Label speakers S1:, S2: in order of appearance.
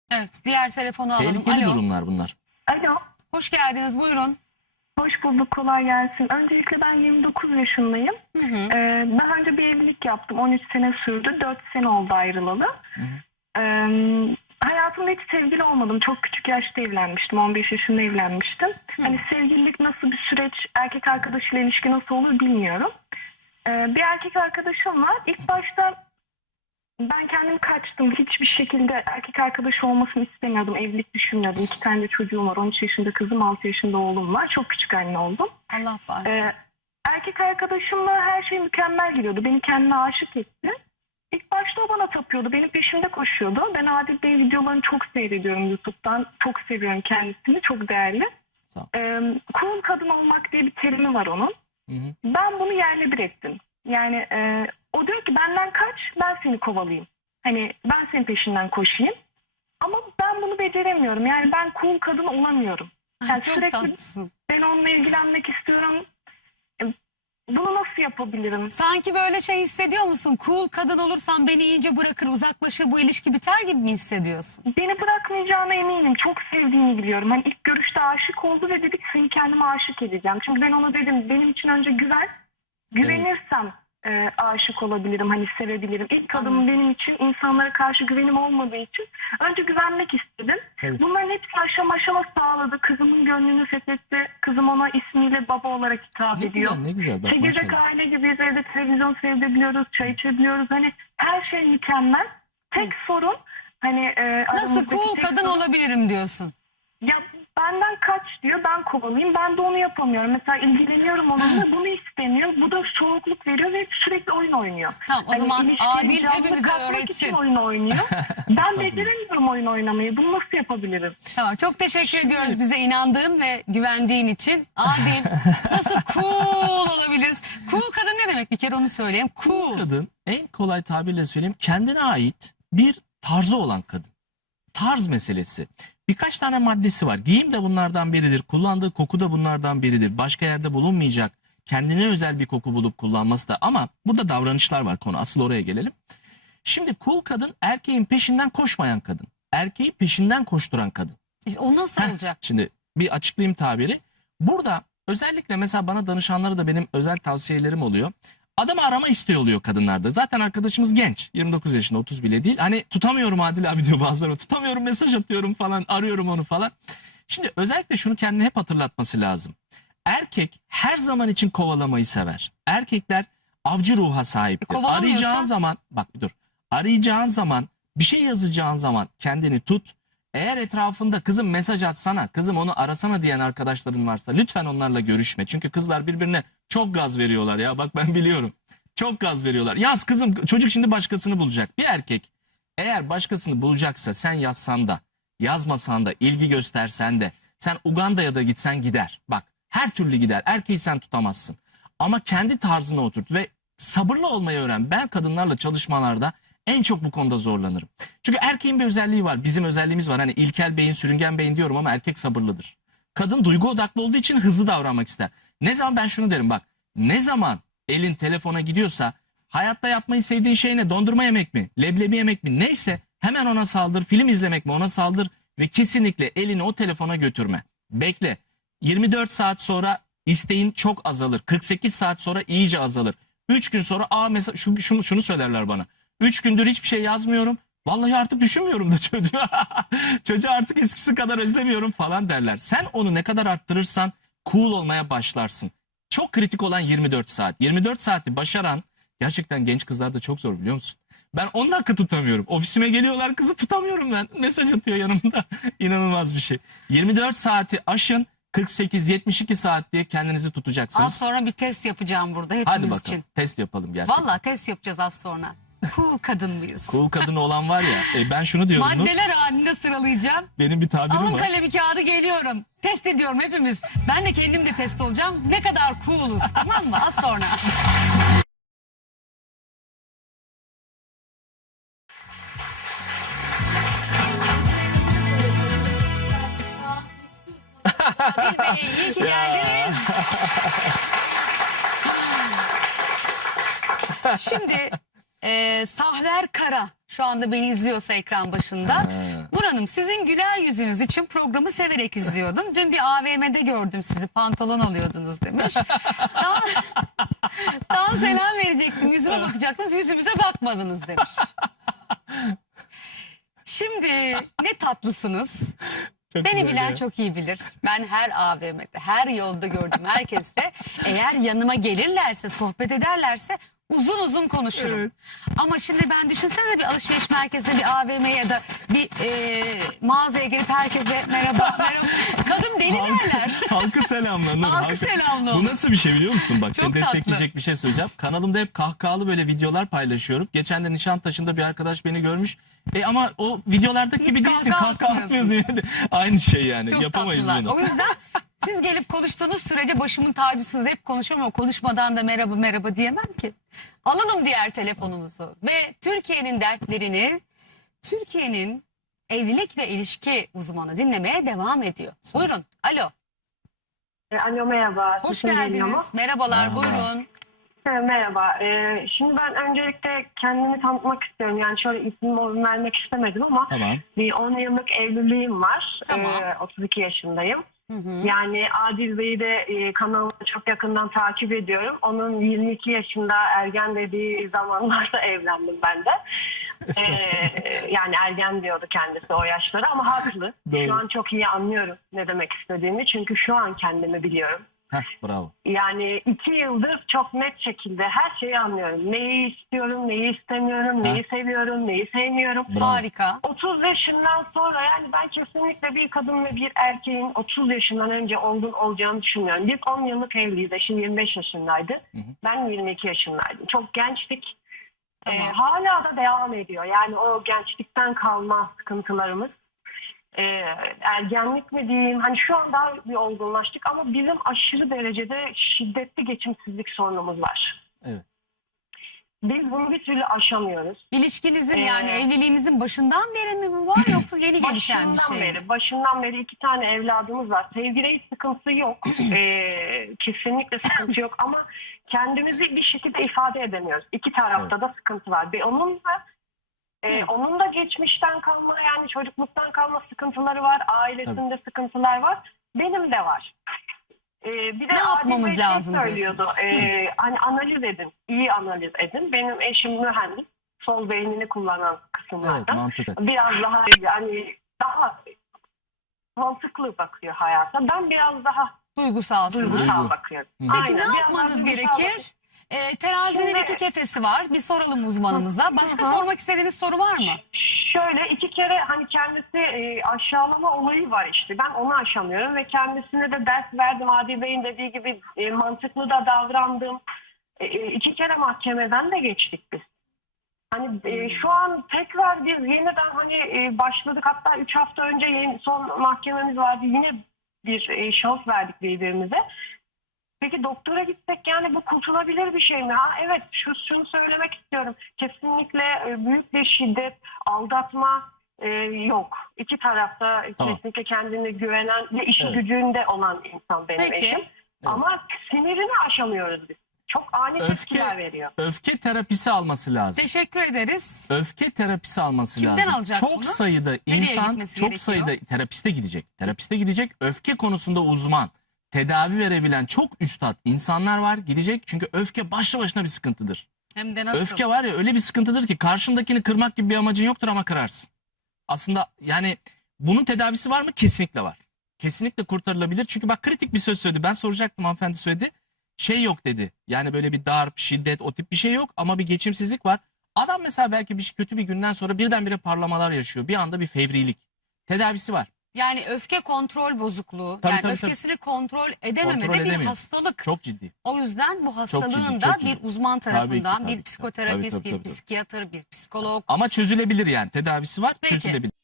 S1: Evet, diğer telefonu alalım.
S2: Tehlikeli
S1: Alo.
S2: durumlar bunlar.
S3: Alo,
S1: Hoş geldiniz, buyurun.
S3: hoş bulduk, kolay gelsin. Öncelikle ben 29 yaşındayım.
S1: Hı hı.
S3: Daha önce bir evlilik yaptım, 13 sene sürdü, 4 sene oldu ayrılalı.
S2: Hı hı.
S3: Hayatımda hiç sevgili olmadım, çok küçük yaşta evlenmiştim, 15 yaşında evlenmiştim. Hani sevgililik nasıl bir süreç, erkek arkadaşıyla ilişki nasıl olur bilmiyorum. Bir erkek arkadaşım var, İlk başta ben kendim kaçtım. Hiçbir şekilde erkek arkadaşı olmasını istemiyordum. Evlilik düşünmüyordum. 2 tane de çocuğum var. 13 yaşında kızım, 6 yaşında oğlum var. Çok küçük anne oldum.
S1: Allah
S3: Ee,
S1: bağışlasın.
S3: Erkek arkadaşımla her şey mükemmel gidiyordu. Beni kendine aşık etti. İlk başta o bana tapıyordu. Benim peşimde koşuyordu. Ben Adil Bey videolarını çok seyrediyorum YouTube'dan. Çok seviyorum kendisini. Çok değerli.
S2: Sağ ol.
S3: Cool kadın olmak diye bir terimi var onun.
S2: Hı hı.
S3: Ben bunu yerle bir ettim. Yani o diyor ki benden kaç, ben seni kovalayayım. Hani ben senin peşinden koşayım. Ama ben bunu beceremiyorum. Yani ben cool kadın olamıyorum. Yani
S1: Çok
S3: sürekli
S1: tatlısın.
S3: ben onunla ilgilenmek istiyorum. E, Bunu nasıl yapabilirim?
S1: Sanki böyle şey hissediyor musun? Cool kadın olursan beni iyice bırakır, uzaklaşır, bu ilişki biter gibi mi hissediyorsun?
S3: Beni bırakmayacağına eminim. Çok sevdiğini biliyorum. Hani ilk görüşte aşık oldu ve dedik seni kendime aşık edeceğim. Çünkü ben ona dedim benim için önce güven. Güvenirsem aşık olabilirim, hani sevebilirim. İlk adımım
S1: Anladım.
S3: benim için insanlara karşı güvenim olmadığı için önce güvenmek istedim.
S2: Evet.
S3: Bunların hepsi aşama aşama sağladı. Kızımın gönlünü fethetti. Kızım ona ismiyle baba olarak hitap
S2: Ne
S3: ediyor.
S2: güzel, ne güzel. Bak
S3: Çekirdek
S2: maşallah.
S3: aile gibiyiz, evde televizyon seyredebiliyoruz, çay içebiliyoruz. Hani her şey mükemmel. Tek sorun hani
S1: Nasıl
S3: aramızdaki
S1: cool
S3: tek
S1: kadın
S3: sorun-
S1: olabilirim diyorsun?
S3: Ya benden kaç diyor, ben kovalayayım. Ben de onu yapamıyorum. Mesela ilgileniyorum onunla, bunu istemiyor. Bu da soğukluk veriyor ve sürekli oyun oynuyor.
S1: Tamam, o
S3: Hani
S1: zaman
S3: ilişkiyi
S1: Adil
S3: canlı
S1: hepimize
S3: katmak
S1: öğretsin.
S3: için oyun oynuyor. Ben
S2: Estağfurullah.
S3: beceremiyorum oyun oynamayı. Bunu nasıl yapabilirim?
S1: Tamam, çok teşekkür ediyoruz bize inandığın ve güvendiğin için. Adil, nasıl cool olabiliriz? Cool kadın ne demek, bir kere onu söyleyeyim. Cool.
S2: Kadın, en kolay tabirle söyleyeyim, kendine ait bir tarzı olan kadın. Tarz meselesi. Birkaç tane maddesi var. Giyim de bunlardan biridir. Kullandığı koku da bunlardan biridir. Başka yerde bulunmayacak. Kendine özel bir koku bulup kullanması da. Ama burada davranışlar var, konu. Asıl oraya gelelim. Şimdi cool kadın, erkeğin peşinden koşmayan kadın. Erkeği peşinden koşturan kadın.
S1: İşte o nasıl olacak?
S2: Şimdi bir açıklayayım tabiri. Burada özellikle mesela bana danışanlara da benim özel tavsiyelerim oluyor. Adamı arama isteği oluyor kadınlarda. Zaten arkadaşımız genç. 29 yaşında, 30 bile değil. Hani tutamıyorum Adil abi diyor bazıları. Tutamıyorum, mesaj atıyorum falan. Arıyorum onu falan. Şimdi özellikle şunu kendine hep hatırlatması lazım. Erkek her zaman için kovalamayı sever. Erkekler avcı ruha sahiptir.
S1: Kovalamıyorsan-
S2: Arayacağın zaman, bak bir dur. Arayacağın zaman, bir şey yazacağın zaman kendini tut. Eğer etrafında kızım mesaj atsana, kızım onu arasana diyen arkadaşların varsa lütfen onlarla görüşme. Çünkü kızlar birbirine çok gaz veriyorlar ya, bak ben biliyorum. Çok gaz veriyorlar. Yaz kızım, çocuk şimdi başkasını bulacak. Bir erkek eğer başkasını bulacaksa sen yazsan da yazmasan da ilgi göstersen de sen Uganda'ya da gitsen gider. Bak her türlü gider. Erkeği sen tutamazsın. Ama kendi tarzına oturt ve sabırlı olmayı öğren. Ben kadınlarla çalışmalarda en çok bu konuda zorlanırım. Çünkü erkeğin bir özelliği var. Bizim özelliğimiz var. Hani ilkel beyin, sürüngen beyin diyorum ama erkek sabırlıdır. Kadın duygu odaklı olduğu için hızlı davranmak ister. Ne zaman ben şunu derim bak. Ne zaman elin telefona gidiyorsa hayatta yapmayı sevdiğin şey ne? Dondurma yemek mi? Leblebi yemek mi? Neyse hemen ona saldır. Film izlemek mi? Ona saldır. Ve kesinlikle elini o telefona götürme. Bekle. 24 saat sonra isteğin çok azalır. 48 saat sonra iyice azalır. 3 gün sonra mesela şunu söylerler bana. 3 gündür hiçbir şey yazmıyorum. Vallahi artık düşünmüyorum da çocuğu. Çocuğu artık eskisi kadar özlemiyorum falan derler. Sen onu ne kadar arttırırsan cool olmaya başlarsın. Çok kritik olan 24 saat. 24 saati başaran gerçekten genç kızlarda çok zor, biliyor musun? Ben 10 dakika tutamıyorum. Ofisime geliyorlar, kızı tutamıyorum ben. Mesaj atıyor yanımda. İnanılmaz bir şey. 24 saati aşın, 48-72 saat diye kendinizi
S1: Az
S2: tutacaksınız.
S1: sonra bir test yapacağım burada
S2: Hadi
S1: hepimiz
S2: bakalım
S1: için.
S2: test yapalım gerçekten.
S1: Vallahi test yapacağız az sonra. Cool kadın mıyız?
S2: Cool kadını olan var ya, ben şunu diyorum Nur,
S1: Maddeler halinde sıralayacağım.
S2: benim bir tabirim
S1: Alın
S2: var.
S1: kalemi kağıdı, geliyorum. Test ediyorum hepimiz. Ben de kendim de test olacağım. Ne kadar cool'uz, tamam mı? Az sonra. Adil Bey, iyi ki geldiniz. Şimdi Sahver Kara şu anda beni izliyorsa ekran başında. Murat Hanım, sizin güler yüzünüz için programı severek izliyordum. Dün bir AVM'de gördüm sizi, pantolon alıyordunuz demiş. Tam selam verecektim, yüzüme bakacaktınız, yüzümüze bakmadınız demiş. Şimdi ne tatlısınız.
S2: Çok
S1: Beni
S2: güzel
S1: bilen
S2: ya.
S1: çok iyi bilir. Ben her AVM'de, her yolda gördüm herkeste. Eğer yanıma gelirlerse, sohbet ederlerse uzun uzun konuşurum.
S2: Evet.
S1: Ama şimdi ben düşünsene bir alışveriş merkezinde, bir AVM'ye ya da bir mağazaya gelip herkese merhaba, merhaba. Kadın deli derler.
S2: Halkı selamla Nur.
S1: Halkı selamla
S2: Bu
S1: olur.
S2: nasıl bir şey biliyor musun? Bak, seni
S1: Çok tatlı.
S2: destekleyecek bir şey söyleyeceğim. Kanalımda hep kahkahalı böyle videolar paylaşıyorum. Geçen de Nişantaşı'nda bir arkadaş beni görmüş. Ama o videolardaki
S1: Hiç
S2: gibi değilsin.
S1: kahkaha
S2: Kahkaha
S1: atmıyorsun.
S2: atmıyorsun yine de. Aynı şey yani.
S1: Çok
S2: Yapamayız
S1: tatlılar.
S2: bunu.
S1: O yüzden siz gelip konuştuğunuz sürece başımın tacısınız. Hep konuşuyorum ama konuşmadan da merhaba merhaba diyemem ki. Alalım diğer telefonumuzu ve Türkiye'nin dertlerini Türkiye'nin evlilik ve ilişki uzmanı dinlemeye devam ediyor. Buyurun. Alo.
S3: Alo, merhaba.
S1: Hoş
S3: Sesim geliyor mu?
S1: geldiniz. Merhabalar.
S2: Merhaba.
S1: Buyurun.
S3: Merhaba. Şimdi ben öncelikle kendimi tanıtmak istiyorum. Yani şöyle isim vermek istemedim ama
S2: Tamam.
S3: bir 10 yıllık evliliğim var.
S1: Tamam.
S3: 32 yaşındayım.
S1: Hı hı.
S3: Yani Adil Bey'i de kanalını çok yakından takip ediyorum. Onun 22 yaşında ergen dediği zamanlarda evlendim ben de. Yani ergen diyordu kendisi o yaşları ama haklı.
S2: Doğru.
S3: Şu an çok iyi anlıyorum ne demek istediğimi. Çünkü şu an kendimi biliyorum.
S2: Heh, bravo.
S3: Yani 2 yıldır çok net şekilde her şeyi anlıyorum. Neyi istiyorum, neyi istemiyorum, neyi seviyorum, neyi sevmiyorum.
S2: Bravo.
S1: Harika.
S3: 30 yaşından sonra yani ben kesinlikle bir kadın ve bir erkeğin 30 yaşından önce olgun olacağını düşünmüyorum. Biz 10 yıllık evliyiz. Eşim 25 yaşındaydı.
S2: Hı hı.
S3: Ben 22 yaşındaydım. Çok gençtik.
S1: Tamam.
S3: Hala da devam ediyor. Yani o gençlikten kalma sıkıntılarımız. Ergenlik mi diyeyim, hani şu an daha bir olgunlaştık ama bizim aşırı derecede şiddetli geçimsizlik sorunumuz var.
S2: Evet.
S3: Biz bunu bir türlü aşamıyoruz.
S1: İlişkinizin yani evliliğinizin başından beri mi bu var yoksa yeni gelişen bir şey mi?
S3: Başından beri 2 tane evladımız var. Sevgide hiç sıkıntı yok. Kesinlikle sıkıntı yok ama kendimizi bir şekilde ifade edemiyoruz. İki tarafta da sıkıntı var. Ve onun da geçmişten kalma, yani çocukluktan kalma sıkıntıları var. Ailesinde sıkıntılar var. Benim de var. Bir de
S1: Ne yapmamız
S3: Adil Bey
S1: lazım
S3: söylüyordu.
S1: diyorsunuz?
S3: Hani analiz edin, iyi analiz edin. Benim eşim mühendis, sol beynini kullanan
S2: Evet,
S3: kısımlarda.
S2: mantıklı.
S3: Biraz daha yani daha mantıklı bakıyor hayata. Ben biraz daha
S1: Duygusalsınız.
S3: duygusal
S2: Duygu.
S3: bakıyorum.
S2: Hı.
S1: Peki
S3: Aynen,
S1: ne
S3: biraz
S1: yapmanız
S3: daha duygusal
S1: gerekir? Terazinin
S3: Şimdi-
S1: iki kefesi var. Bir soralım uzmanımıza. Başka
S3: Hı hı.
S1: sormak istediğiniz soru var mı?
S3: Şöyle 2 kere hani kendisi aşağılama olayı var işte. Ben onu aşamıyorum ve kendisine de ders verdim. Adil Bey'in dediği gibi mantıklı da davrandım. 2 kere mahkemeden de geçtik biz. Hani şu an tekrar biz yeniden hani başladık. Hatta 3 hafta önce son mahkememiz vardı. Yine bir şans verdik birbirimize. Peki doktora gitsek yani bu kurtulabilir bir şey mi? Evet, şunu söylemek istiyorum. Kesinlikle büyük bir şiddet, aldatma yok. İki tarafta
S2: Tamam.
S3: kesinlikle kendine güvenen ve işi
S2: Evet.
S3: gücünde olan insan benim
S1: Peki.
S3: eşim. Ama sinirini aşamıyoruz biz. Çok ani tepkiler veriyor.
S2: Öfke terapisi alması lazım.
S1: Teşekkür ederiz.
S2: Öfke terapisi alması
S1: Kimden
S2: lazım.
S1: alacak
S2: çok
S1: bunu?
S2: sayıda
S1: Nereye
S2: insan
S1: gitmesi
S2: çok
S1: gerekiyor?
S2: sayıda terapiste gidecek. Terapiste gidecek. Öfke konusunda uzman, tedavi verebilen çok üstad insanlar var. Gidecek çünkü öfke başlı başına bir sıkıntıdır.
S1: Hem de nasıl?
S2: Öfke var ya öyle bir sıkıntıdır ki karşındakini kırmak gibi bir amacın yoktur ama kırarsın. Aslında yani bunun tedavisi var mı? Kesinlikle var. Kesinlikle kurtarılabilir. Çünkü bak kritik bir söz söyledi. Ben soracaktım, hanımefendi söyledi. Şey yok dedi. Yani böyle bir darp, şiddet, o tip bir şey yok ama bir geçimsizlik var. Adam mesela belki kötü bir günden sonra birdenbire parlamalar yaşıyor. Bir anda bir fevrilik. Tedavisi var.
S1: Yani öfke kontrol bozukluğu.
S2: Tabii,
S1: yani
S2: tabii,
S1: öfkesini kontrol edememe
S2: Kontrol
S1: de bir
S2: edemiyor.
S1: hastalık.
S2: Çok ciddi.
S1: O yüzden bu hastalığın
S2: ciddi,
S1: da
S2: çok ciddi.
S1: bir uzman
S2: Tabii
S1: tarafından,
S2: ki, tabii
S1: bir
S2: ki.
S1: psikoterapist,
S2: Tabii,
S1: bir
S2: tabii, tabii.
S1: psikiyatr, bir psikolog.
S2: Ama çözülebilir yani. Tedavisi var,
S1: Peki.
S2: çözülebilir.